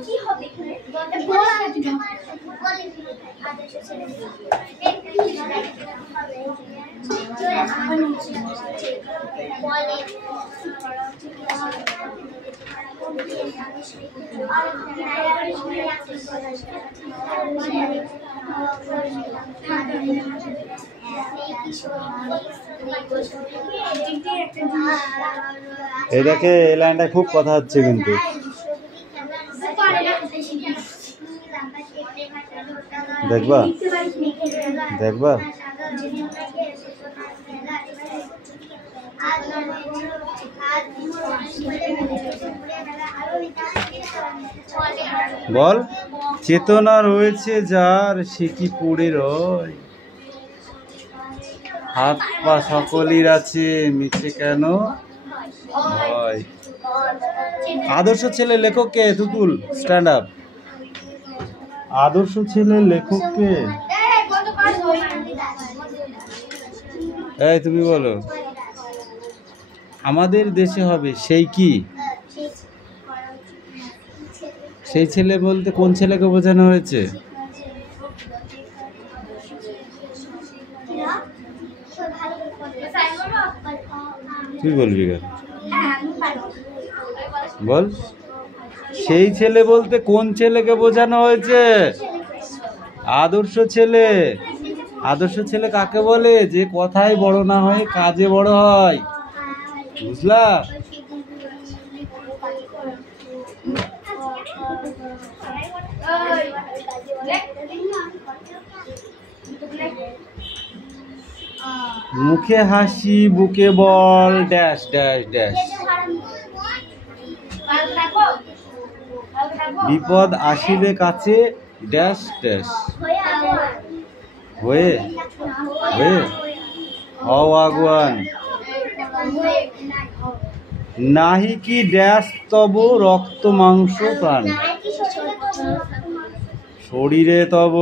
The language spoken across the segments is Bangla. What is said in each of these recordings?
কি হবে এটাকে এই লাইনটা খুব কথা হচ্ছে কিন্তু দেখবা দেখবা বল চেতনা রয়েছে যার সে কি পড়ে রয় হাত পা সকলের আছে মিছে কেন হয় আদর্শ ছেলে লেখককে তুতুল স্ট্যান্ড আপ আদর্শ ছেলে লেখককে এই তুমি বলো আমাদের দেশে হবে সেই কি সেই ছেলে বলতে কোন ছেলেকে বোঝানো হয়েছে তুই বলবি কেন বল সেই ছেলে বলতে কোন ছেলেকে বোঝানো হয়েছে আদর্শ ছেলে আদর্শ ছেলে কাকে বলে যে কথায় বড় না হয় কাজে বড় হয় বুঝলা মুখে হাসি বুকে বল ড্যাশ ড্যাশ ড্যাশ বিপদ আসিলে কাছে ড্যাশ ড্যাশ হয়ে হয়ে হও আগুয়ান নাহি কি ড্যাশ তব রক্ত মাংস প্রাণ শরীরে তব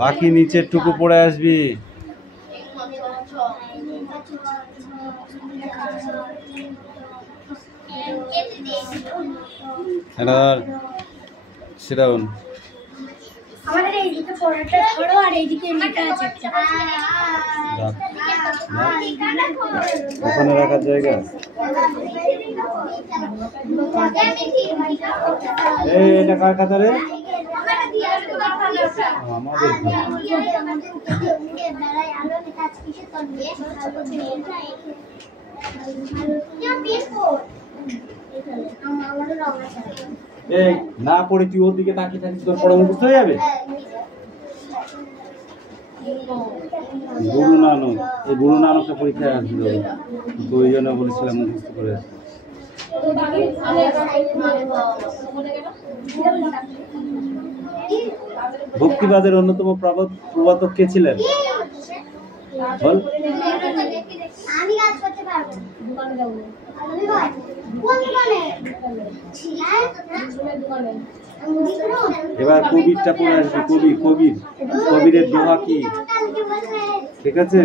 বাকি নিচের টুকু পড়ে আসবি সেরাউন আমাদের এইদিকে পড়াটা ধরো আর এইদিকে লিখা আছে ওখানে রাখার জায়গা এই এটা কার খাতা রে আমাদের এই না পড়ে তুই ওর দিকে তাকিয়ে থাকিস তোর পড়া মুখস্থ হয়ে যাবে গুরু নানক এই গুরু নানকটা পরীক্ষায় আসছিল তো ওই জন্য বলেছিলাম মুখস্থ করে ভক্তিবাদের অন্যতম প্রবর্তক কে ছিলেন বল আমি কাজ করতে পারবো এবার কবিরটা পড়ে আসবি কবিরের দোহা কি ঠিক আছে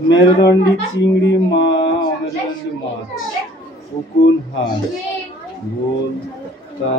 মেরুদণ্ডী চিংড়ি মেরুদণ্ডী মাছ উকুন হাঁস বোলতা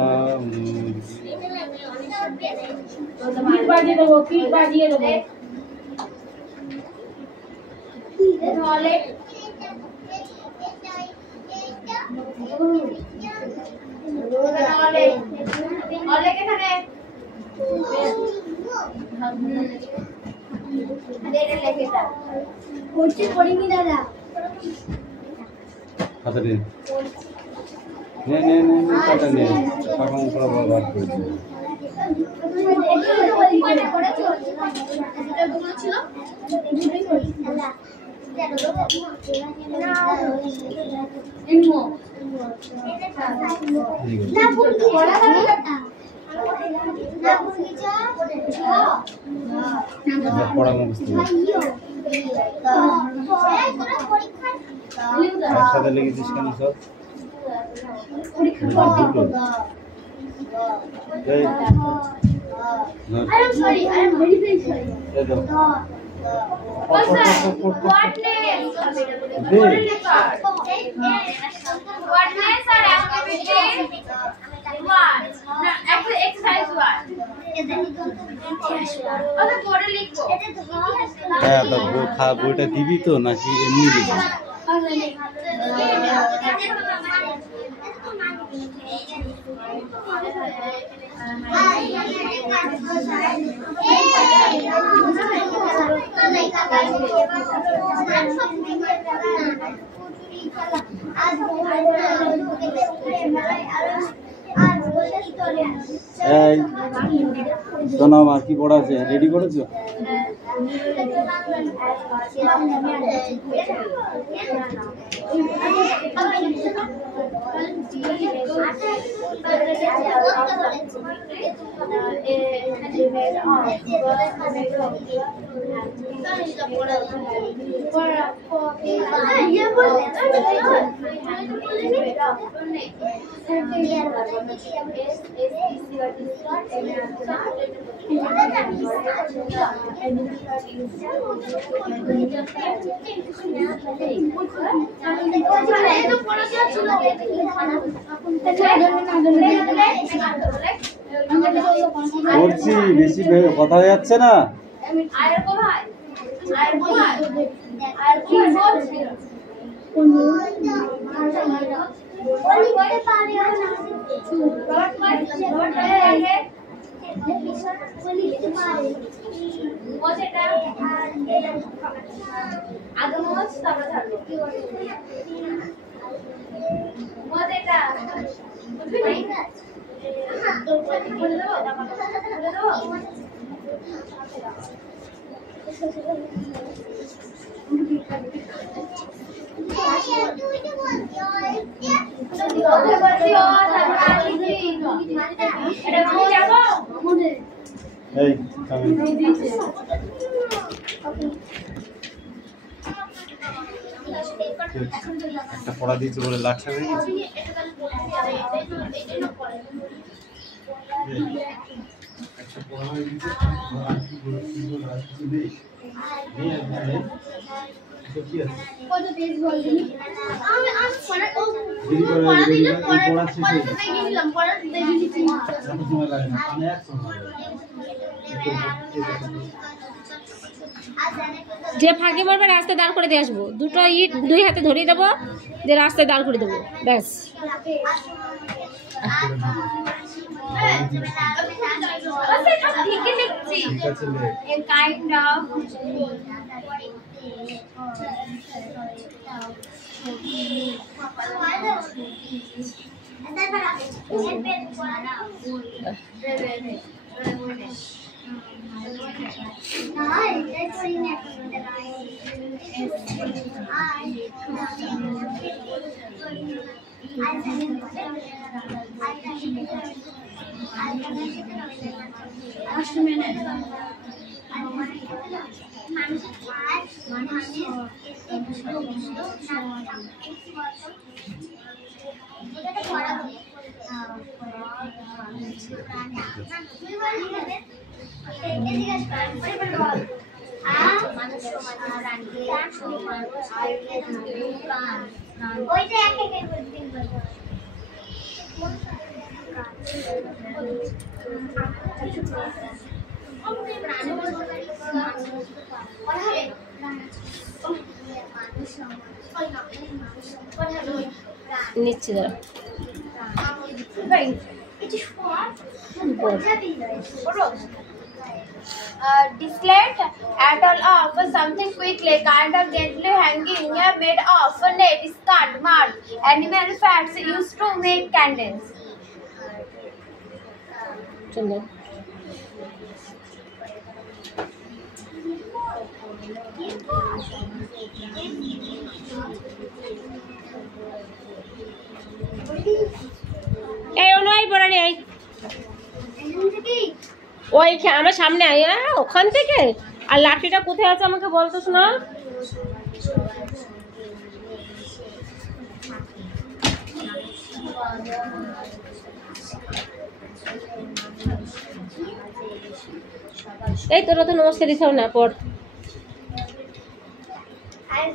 খাতা নে খাতা নে পাকা মুখরা ব্যবহার করেছি পড়া মুখস্থ একসাথে লিখেছিস কেন সব? I'm sorry, I'm very very sorry. What name? What names are activities? What? Exercise what? ওটা পড়ে লিখবো। হ্যাঁ, বইটা দিবি তো নাকি এমনি দিবি? এই শোনো, আমার কি পড়া আছে, রেডি করেছো? করছি, বেশি কথা হয়ে যাচ্ছে না? এই একটা পড়া দিয়েছি বলে লাঠা হয়ে গেছে। একটা পড়া হয়ে গেছে, কত পেজ বললি? আমি পড়া দিলে পড়া গিয়েছিলাম, পড়া দিতে গিয়েছি। সময় লাগে না, মানে এক সময় যে ফাঁকি মারবে রাস্তায় দাঁড় করে দিয়ে আসবো, দুটো ইট দুই হাতে ধরিয়ে দেবো, যে রাস্তায় দাঁড় করে দেবো, ব্যাস। নিচ্ছে দাঁড়া। Dislet at all of something quickly, kind of gently hanging, made of net, scut, mud, animal fats used to make candles. চলো এই অনুযায়ী পড়া নেই ওই আমার সামনে আয় ওখান থেকে। আর লাঠিটা কোথায় আছে আমাকে বলতো শোনা। এই তোরা তো নমস্কার দিছাও না পড়। আজ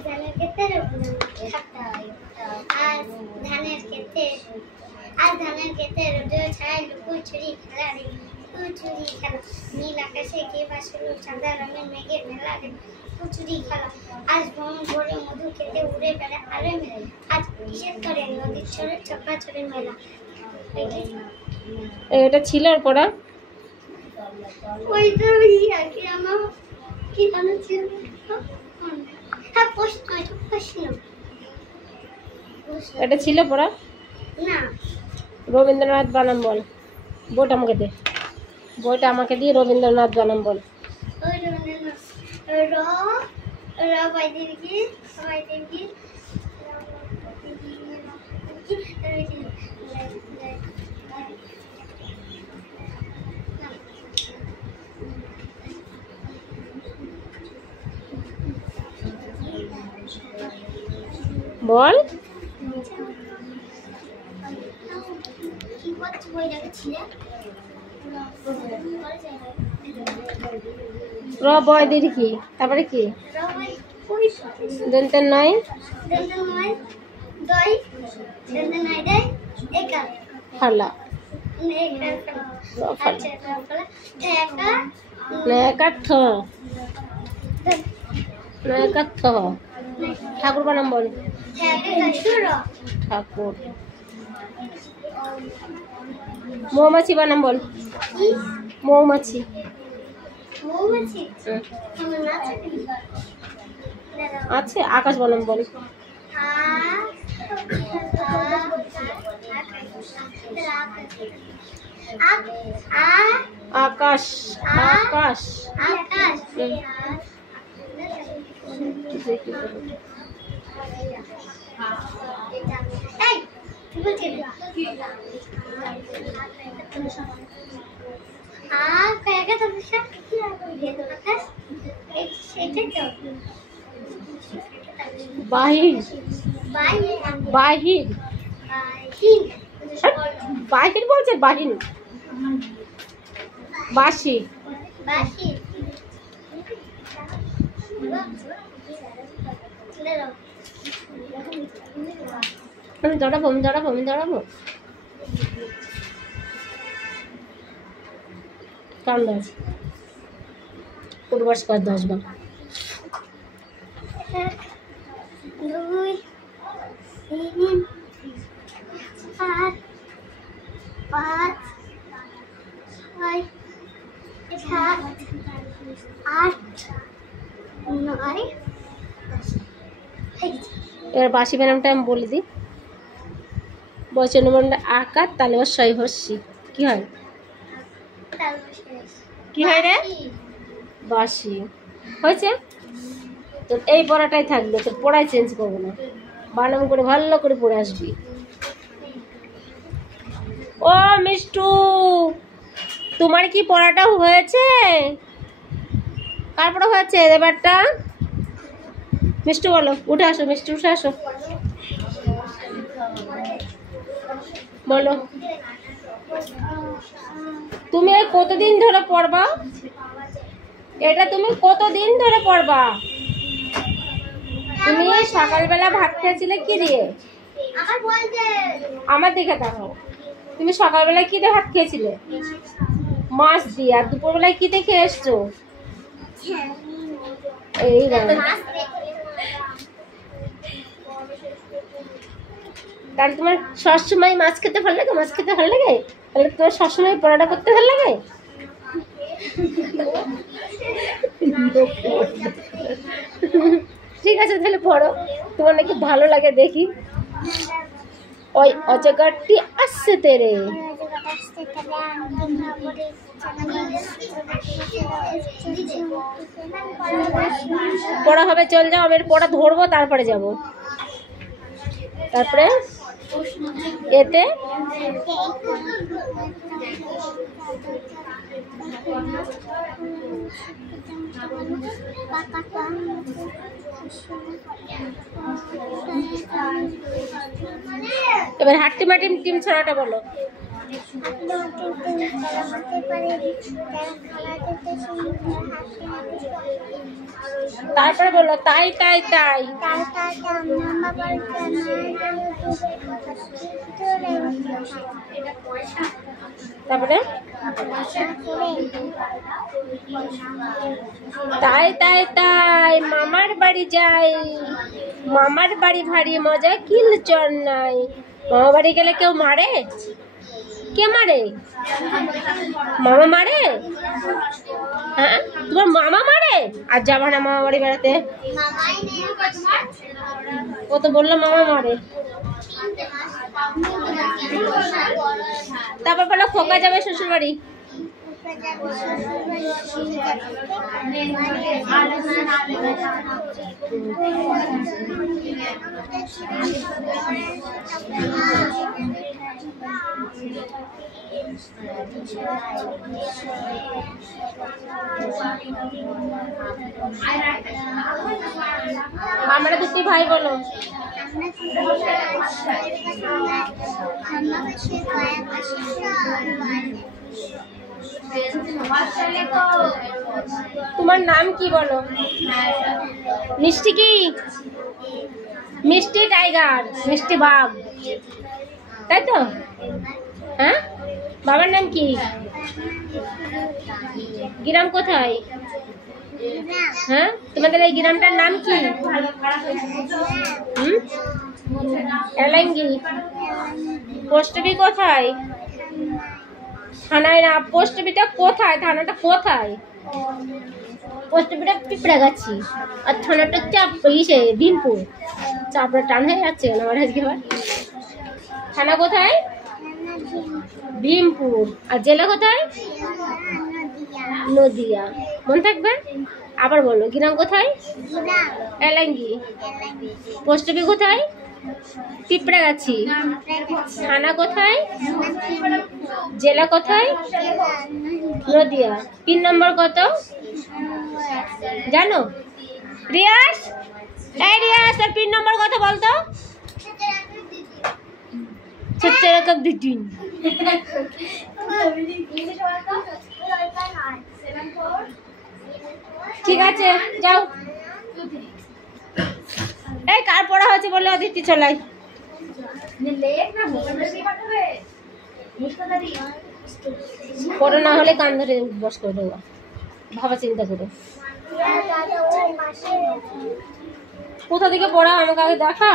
ধানের ক্ষেতে রোদে ছায় লুকোচুরি খেলা রে, লুকোচুরি খেলা। নীল আকাশে কে ভাসলো সাদা রঙের মেঘের মেলা রে, লুকোচুরি খেলা। আজ বন ভরে মধু খেতে উড়ে বেড়া আরে মেলা। আজ কিসের করে নদীর চরে চপা চরে মেলা। এটা ছিল আর পড়া। ওই তো আগে আমার কি জানো ছিল। হ্যাঁ প্রশ্ন এটা ছিল পড়া। না রবীন্দ্রনাথ বানাম বল। বইটা আমাকে দে, বইটা আমাকে দিয়ে রবীন্দ্রনাথ বানাম বল। ওই রবীন্দ্রনাথ র র বাইদের কি বাইদের কি বল। কি করছ বই রাখছিলে র বয় দির কি তারপরে কি র বাই কই দন্তের নয় দন্ত নয় দই দন্ত নাই দে একা ফালা একা র ফালা আচ্ছা তারপরে একা নয়কা থ নয়কা থ। ঠাকুর বানাম বল। একা শুর ঠাকুর। মৌমাছি বানাম বল। কি মৌমাছি। মৌমাছি আমার না আছে আছে। আকাশ বানাম বল। আকাশ আকাশ। বাহির বাহির বাহির বলছে বাহির। বাসি আমি জড়াবো কান্দাজ পূর্বাস কর 10 বার। 2 3 4 5 6 7 8 9 এবার বাসি বানামটা আমি বলে দিই। বচনবর্ণ আকার তালে সই হস্যি কি হয়? কি হয় রে? বাসি হয়েছে। তো এই পড়াটাই থাকবে, তোর পড়াই চেঞ্জ করবো না। বানাম করে ভালো করে পড়ে আসবি। ও মিষ্টু, তোমার কি পড়াটা হয়েছে? কার পড়া হয়েছে এবারটা? মিষ্টু বলো, উঠে আসো মিষ্টু, উঠে আসো বলো। তুমি কতদিন ধরে পড়বা এটা? তুমি কতদিন ধরে পড়বা? তুমি সকালবেলা ভাত খেয়েছিলে কি দিয়ে? আমার দিকে দেখো। তুমি সকালবেলা কি দিয়ে ভাত খেয়েছিলে? মাছ দিয়ে। আর দুপুরবেলায় কি দিয়ে খেয়ে এসছো? এই তাহলে তোমার সবসময় মাছ খেতে ভালো লাগে? মাছ খেতে ভালো লাগে? তাহলে তোমার সবসময় পড়াটা করতে ভালো লাগে? ঠিক আছে তাহলে পড়ো, তোমার নাকি ভালো লাগে দেখি। ওই অজগরটি আসছে তেরে। পড়া হবে, চল যাও, আমি পড়া ধরবো তারপরে যাব। তারপরে এতে এবার হাট্টিমা টিম টিম ছড়াটা বলো। তারপরে বলো তাই তাই তাই। তারপরে তাই তাই তাই মামার বাড়ি যাই, মামার বাড়ি ভারী মজা কিল চর নাই। মামা বাড়ি গেলে কেউ মারে? কে মারে? মামা মারে? হ্যাঁ, তোমার মামা মারে? আর যাবা না মামা বাড়ি বেড়াতে? ও তো বললো মামা মারে। তারপর বলো খোকা যাবে শ্বশুর বাড়ি। আমরা দুটি ভাই বলো। তোমার নাম কি বলো? মিষ্টি কি? মিষ্টি টাইগার, মিষ্টি বাঘ, তাই তো? হ্যাঁ, বাবার নাম কি? গ্রাম কোথায়? হ্যাঁ, তোমাদের এই গ্রামটার নাম কি? এলাঙ্গি। পোস্ট অফিস কোথায়? থানায় না, পোস্ট অফিসটা কোথায়? থানাটা কোথায়? পোস্ট অফিসটা পিঁপড়াগাছি আর থানাটা ইসে ভীমপুর। চাপড়া টান হয়ে যাচ্ছে আমার আজকে। থানা কোথায়? ভীমপুর। আর জেলা কোথায়? নদিয়া। মনে থাকবে? আবার বলো, গ্রাম কোথায়? এলাঙ্গি। পোস্ট অফিস কোথায়? পিঁপড়াগাছি। থানা কোথায়? জেলা কোথায়? নদিয়া। পিন নম্বর কত জানো? রিয়াস, এই রিয়াস, তোর পিন নম্বর কত বলতো? 7 ঠিক আছে, যাও। এই কার পড়া হয়েছে বলে অদিতি চলাই। পড়া না হলে কান ধরে বস করে দেবো, ভাবা চিন্তা করে। কোথা থেকে পড়া আমাকে আগে দেখা।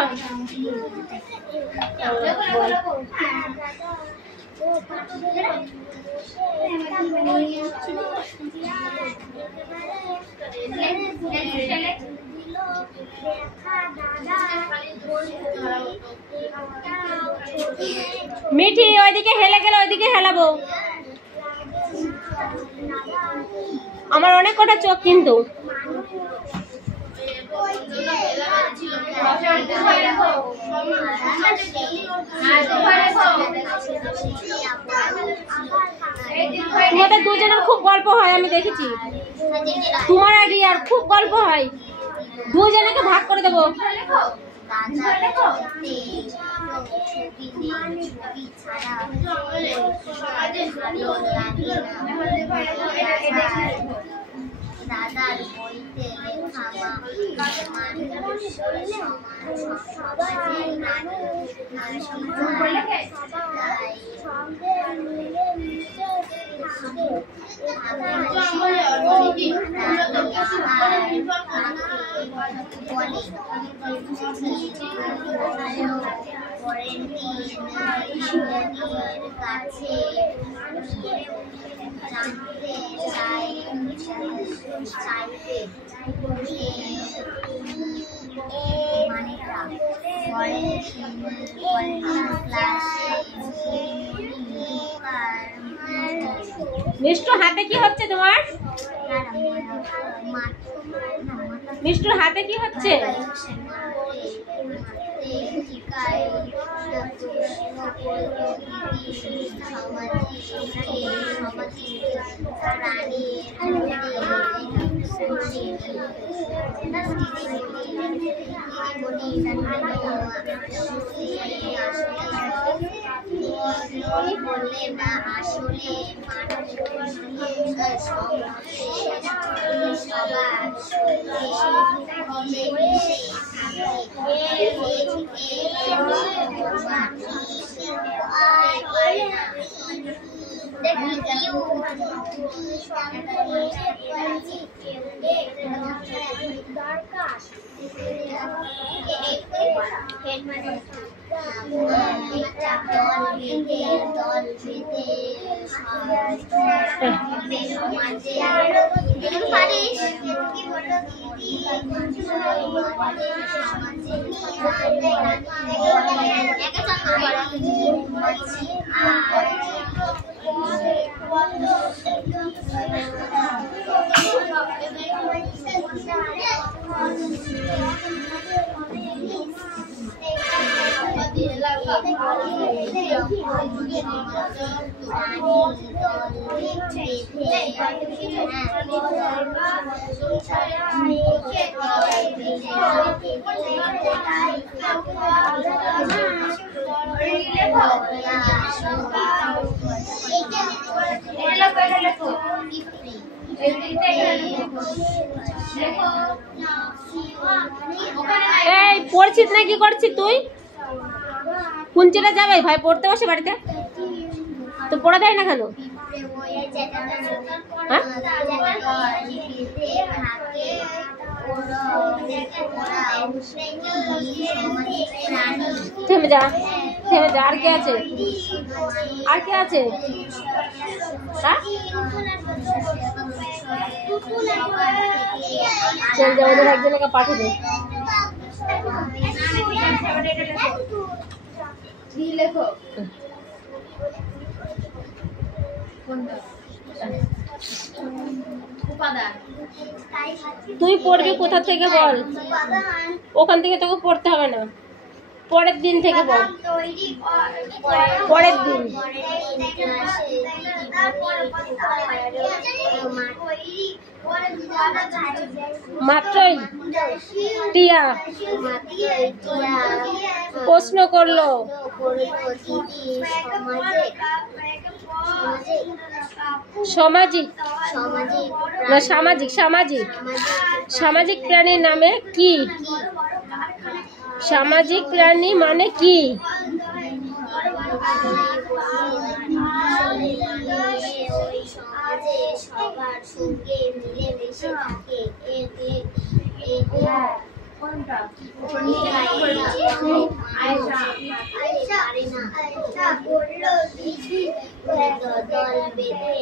মিঠি ওইদিকে হেলে গেলে ওইদিকে হেলাবো। আমার অনেক কটা চোখ কিন্তু। তোমাদের দুজনের খুব গল্প হয়, আমি দেখেছি। তোমার আর রিয়ার খুব গল্প হয়, দুজনকে ভাগ করে দেবো। দাদার বইতে লেখা পরের দিন ঈশ্বরের কাছে জানতে চাইবে মানেটা পরের ক্লাসে মিষ্টু হাতে কি হচ্ছে তোমার? মিষ্টুর হাতে কি হচ্ছে? বললেন না আসলে এই পড়ছিস না কি করছিস তুই? কোন চেলা যাবে ভাই পড়তে বসে বাড়িতে? তো পড়া দেয় না কেন? হ্যাঁ থেমে যা, থেমে যা। আর কে আছে? আর কে আছে? হ্যাঁ চল যা, ওদের একজনকে পাঠিয়ে দে। তুই পড়বি কোথা থেকে বল? ওখান থেকে তোকে পড়তে হবে না, পরের দিন থেকে বল। পরের দিন মাত্রই টিয়া প্রশ্ন করলো সামাজিক না সামাজিক সামাজিক সামাজিক প্রাণীর নামে কি? সামাজিক প্রাণী মানে কি? সবার সঙ্গে মিলেমিশে থাকে। দল বেঁধে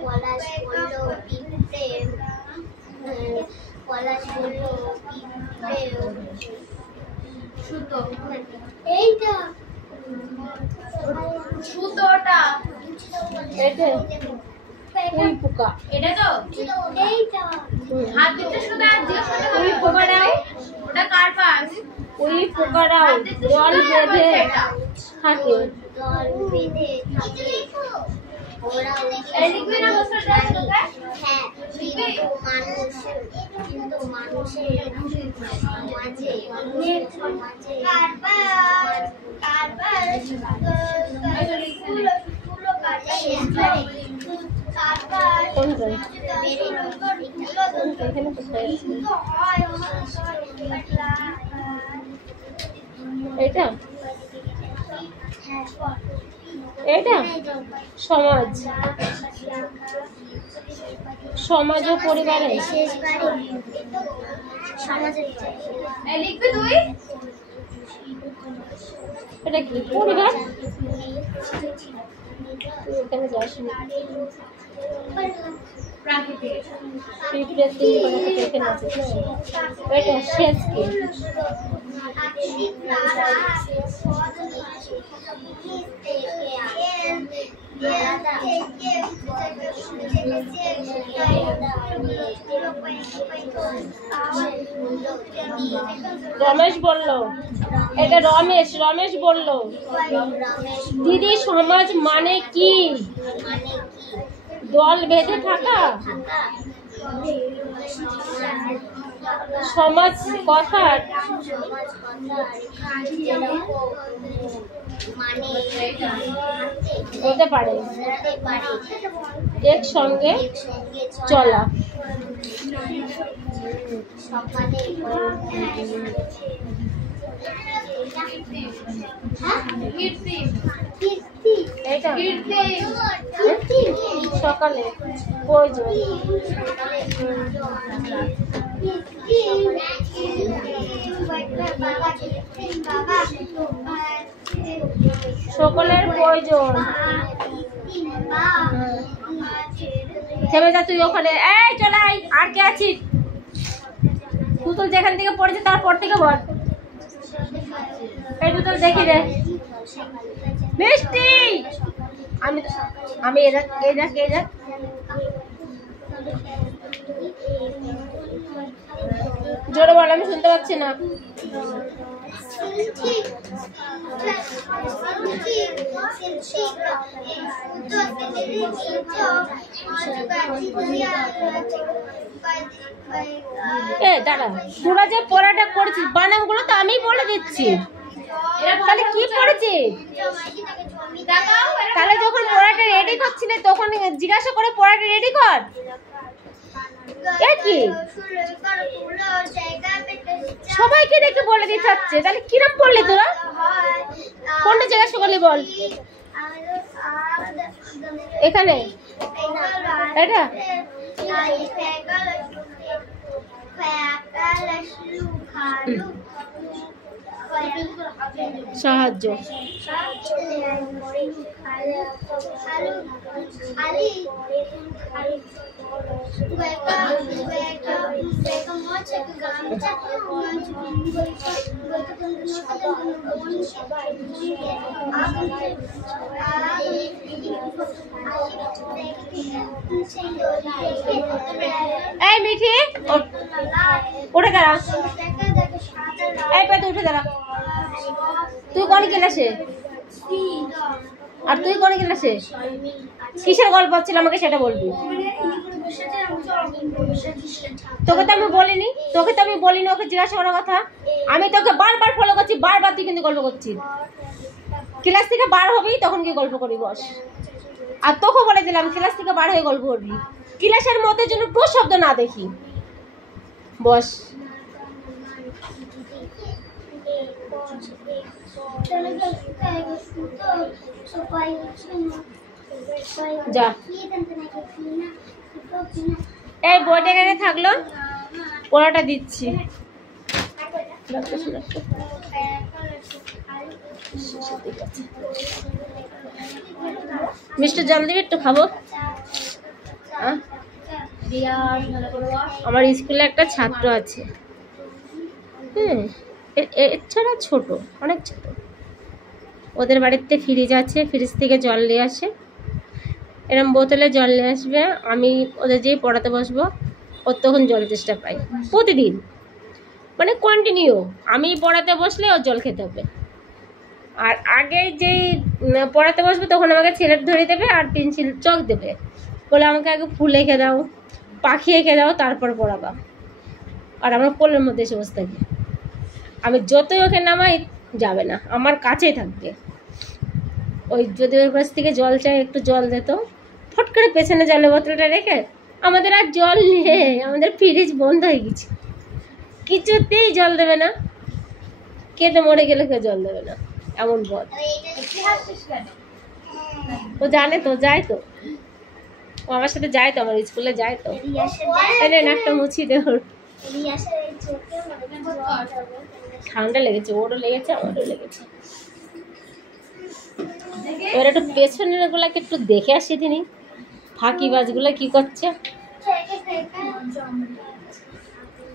পলাশ বলল পিঁপড়ে, পলাশ বলল পিঁপড়ে সুতো, এইটা সুতোটা এটা কোন পোকা? এটা তো এইটা হাত দিতে শুধু আর জিজ্ঞেস করতে হবে ওই পোকাটাও ওটা কার পাশ? ওই পোকাটাও দল বেঁধে থাকে। দল বেঁধে থাকে ওরা এই লিখবি না প্রশ্নটা তোকে? হ্যাঁ কিন্তু মানুষের সমাজে কারবার কোনটা? এখানে কোথায় আছে? এটা এটা সমাজ, সমাজ ও পরিবারে। লিখবি তুই? এটা কি পরিবার? তুই এখানে যাসনি। প্রাকৃতিক। পিঁপড়ের দিন করে তো এখানে আছে না? এটা শেষ কি? রমেশ বলল, এটা রমেশ বলল, দিদি সমাজ মানে কি? দল বেঁধে থাকা। সমাজ কথার হতে পারে একসঙ্গে চলা। কীর্তি। এটা কীর্তি। সকালে প্রয়োজন। সকলের প্রয়োজন। থেমে যা তুই ওখানে। এই চলে আয়, আর কে আছিস? পুতুল যেখান থেকে পড়েছে তারপর থেকে বল। এই পুতুল দেখি রে মিষ্টি। আমি এরা জোরে বল, আমি শুনতে পাচ্ছি না। দাঁড়া, তোরা যে পড়াটা করছিস বানামগুলো তো আমি বলে দিচ্ছি। তাহলে কি পড়েছিস? তাহলে যখন পড়াটা রেডি করছিলে তখন জিজ্ঞাসা করে পড়াটা রেডি কর। কি সবাইকে দেখে বলে দিতে হচ্ছে? তাহলে কিরম পড়লি তোরা? কোনটা জিজ্ঞাসা করলি বল। এখানে এটা সাহায্য। এই মিঠি উঠে দাঁড়া। এই পেতে উঠে দাঁড়া। তুই কোন ক্লাসে? আর তুই কোন ক্লাসে? কিসের গল্প হচ্ছিল আমাকে সেটা বলবি। তোকে তো আমি বলিনি, ওকে জিজ্ঞাসা করার কথা। আমি তোকে বারবার ফলো করছি, বারবার তুই কিন্তু গল্প করছিস। ক্লাস থেকে বার হবি তখন কি গল্প করি বস। আর তোকে বলে দিলাম ক্লাস থেকে বার হয়ে গল্প করবি। ক্লাসের মধ্যে যেন টু শব্দ না দেখি বস। যা এই বইটা এখানে থাকলো, পড়াটা দিচ্ছি। মিষ্টি জল দিবি একটু খাবো। আমার স্কুলে একটা ছাত্র আছে, এছাড়া ছোট, অনেক ছোট। ওদের বাড়িতে ফ্রিজ আছে, ফ্রিজ থেকে জল নিয়ে আসে, এরম বোতলে জল নিয়ে আসবে। আমি ওদের যেই পড়াতে বসবো ওর তখন জল চেষ্টা পাই প্রতিদিন, মানে কন্টিনিউ। আমি পড়াতে বসলে ওর জল খেতে হবে। আর আগে যেই পড়াতে বসবে তখন আমাকে সিলেট ধরে দেবে আর পেন্সিল চক দেবে, বলে আমাকে আগে ফুল এঁকে দাও, পাখি এঁকে দাও, তারপর পড়াবা। আর আমার কোলের মধ্যে এসে বসে থাকে। আমি যতই ওকে নামাই যাবে না, আমার কাছেই থাকবে। ওই যদি ওর কাছ থেকে জল চাই, একটু জল দিত, ছটফট করে পেছনে জলের বোতলটা রেখে আমাদের আর জল নেই, আমাদের ফ্রিজ বন্ধ হয়ে গেছে, কিছুতেই জল দেবে না, কেঁদে মরে গেলে কেউ জল দেবে না, এমন বল। ও জানে তো, যায় তো, ও আমার সাথে যায় তো, আমার স্কুলে যায় তো। এনে নাকটা মুছি দে ওর। ঠান্ডা লেগেছে, ওরও লেগেছে, আমারও লেগেছে। এবার একটু পেছনের গুলাকে একটু দেখে আসি তিনি, ফাঁকিবাজ গুলা কি করছে।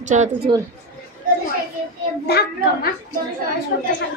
যত জোর ধাক্কা মারতে ছোট ছোট